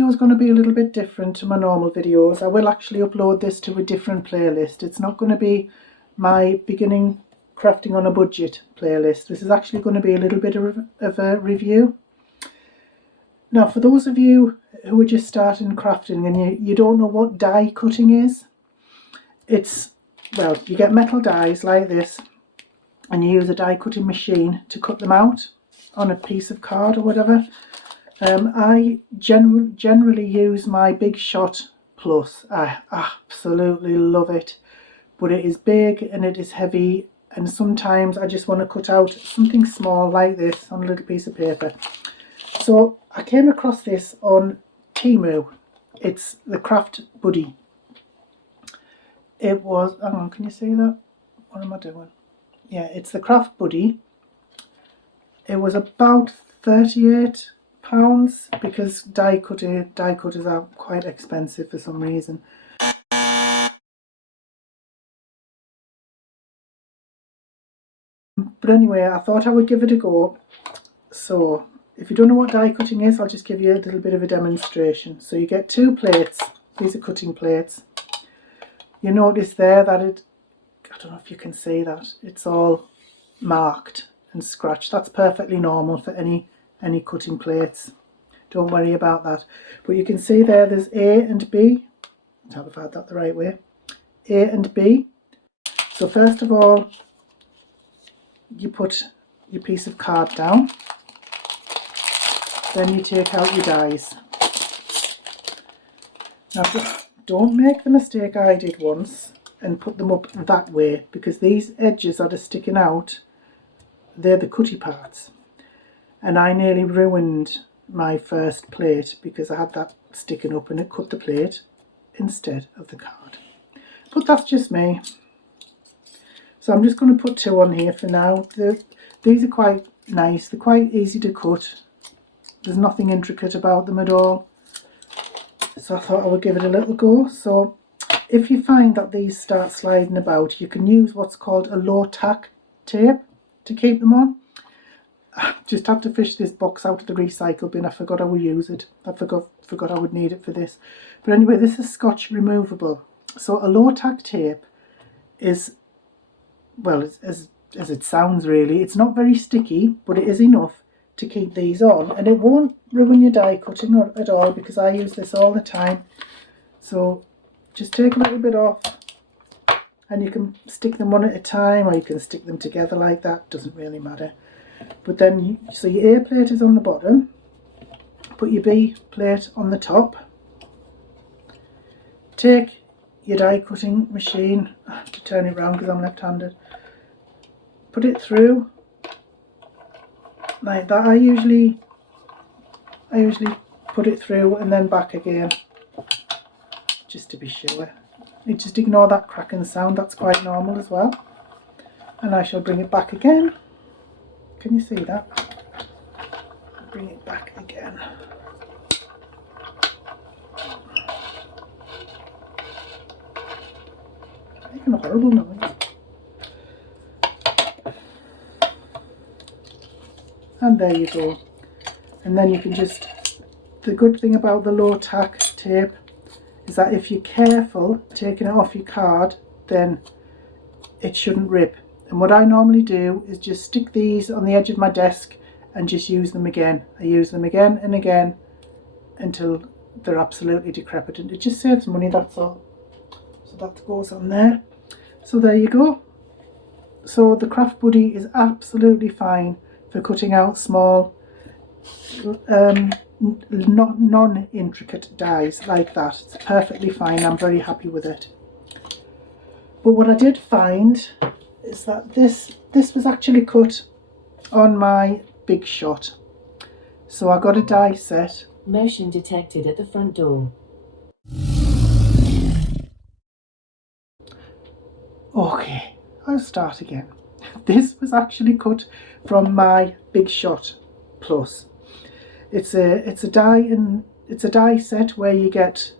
video is going to be a little bit different to my normal videos. I will actually upload this to a different playlist. It's not going to be my beginning crafting on a budget playlist. This is actually going to be a little bit of a review. Now, for those of you who are just starting crafting and you don't know what die cutting is, it's, well, you get metal dies like this and you use a die cutting machine to cut them out on a piece of card or whatever. I generally use my Big Shot Plus. I absolutely love it, but it is big and it is heavy, and sometimes I just want to cut out something small like this on a little piece of paper. So I came across this on Temu. It's the Craft Buddy. It was, hang on, can you see that? What am I doing? Yeah, it's the Craft Buddy. It was about £38 because die cutters are quite expensive for some reason. But anyway, I thought I would give it a go. So if you don't know what die cutting is, I'll just give you a little bit of a demonstration. So you get 2 plates. These are cutting plates. You notice there that I don't know if you can see that, it's all marked and scratched. That's perfectly normal for any cutting plates. Don't worry about that. But you can see there, there's A and B. Let's have I had that the right way. A and B. So first of all, you put your piece of card down. Then you take out your dies. Now, don't make the mistake I did once and put them up that way, because these edges that are sticking out, they're the cutty parts. And I nearly ruined my first plate because I had that sticking up and it cut the plate instead of the card. But that's just me. So I'm just going to put 2 on here for now. These are quite nice. They're quite easy to cut. There's nothing intricate about them at all. So I thought I would give it a little go. So if you find that these start sliding about, you can use what's called a low tack tape to keep them on. I just had to fish this box out of the recycle bin. I forgot I would use it. I forgot I would need it for this. But anyway, this is Scotch removable. So a low tack tape is, well, as it sounds really, it's not very sticky, but it is enough to keep these on, and it won't ruin your die cutting at all because I use this all the time. So just take a little bit off and you can stick them one at a time, or you can stick them together like that, doesn't really matter. But then, so your A plate is on the bottom, put your B plate on the top, take your die cutting machine, I have to turn it around because I'm left-handed, put it through like that. I usually put it through and then back again, just to be sure. You just ignore that cracking sound, that's quite normal as well. And I shall bring it back again. Can you see that? Bring it back again. Making a horrible noise. And there you go. And then you can just, the good thing about the low tack tape is that if you're careful taking it off your card, then it shouldn't rip. And what I normally do is just stick these on the edge of my desk and just use them again. I use them again and again until they're absolutely decrepit, and it just saves money, that's all. So that goes on there. So there you go. So the Craft Buddy is absolutely fine for cutting out small, non-intricate dies like that. It's perfectly fine. I'm very happy with it. But what I did find is that this was actually cut on my Big Shot. So I got a die set. Motion detected at the front door. Okay, I'll start again. This was actually cut from my Big Shot Plus. It's a die set where you get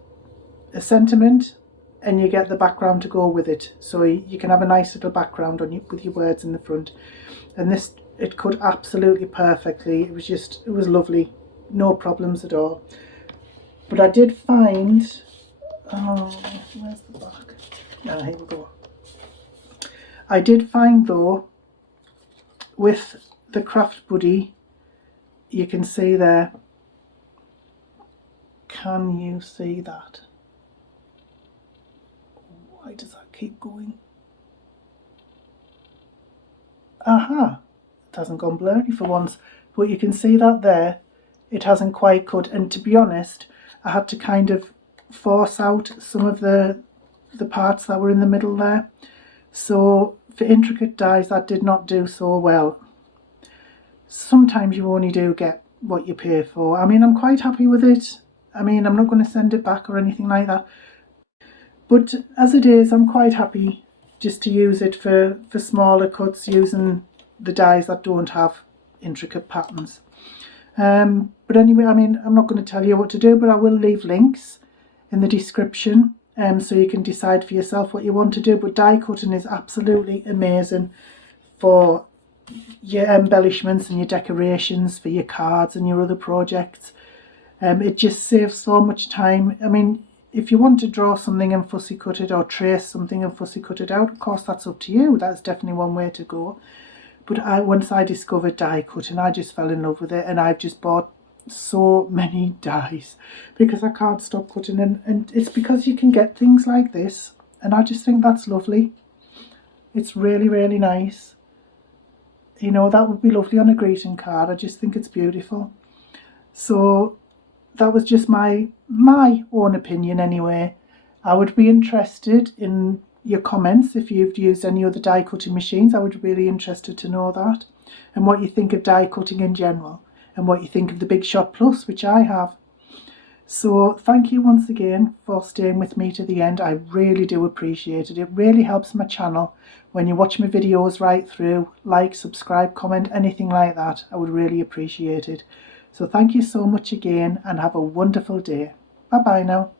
a sentiment and you get the background to go with it, so you can have a nice little background on you with your words in the front. And this, it cut absolutely perfectly. It was lovely, no problems at all. But I did find, oh, where's the back? Ah, here we go. I did find though, with the Craft Buddy, you can see there, can you see that? Why does that keep going? Aha, it hasn't gone blurry for once, but you can see that there, it hasn't quite cut, and to be honest, I had to kind of force out some of the parts that were in the middle there. So for intricate dies, that did not do so well. Sometimes you only do get what you pay for. I mean, I'm quite happy with it. I mean, I'm not going to send it back or anything like that. But as it is, I'm quite happy just to use it for smaller cuts using the dies that don't have intricate patterns. But anyway, I mean, I'm not going to tell you what to do, but I will leave links in the description so you can decide for yourself what you want to do. But die cutting is absolutely amazing for your embellishments and your decorations, for your cards and your other projects. It just saves so much time. I mean, if you want to draw something and fussy cut it, or trace something and fussy cut it out, of course that's up to you. That's definitely one way to go. But once I discovered die cutting, I just fell in love with it, and I've just bought so many dies because I can't stop cutting, and it's because you can get things like this, and I just think that's lovely. It's really, really nice. You know, that would be lovely on a greeting card. I just think it's beautiful. So that was just my own opinion anyway. I would be interested in your comments if you've used any other die cutting machines. I would be really interested to know that, and what you think of die cutting in general, and what you think of the Big Shot Plus, which I have. So thank you once again for staying with me to the end. I really do appreciate it. It really helps my channel when you watch my videos right through. Like, subscribe, comment, anything like that. I would really appreciate it. So thank you so much again, and have a wonderful day. Bye bye now.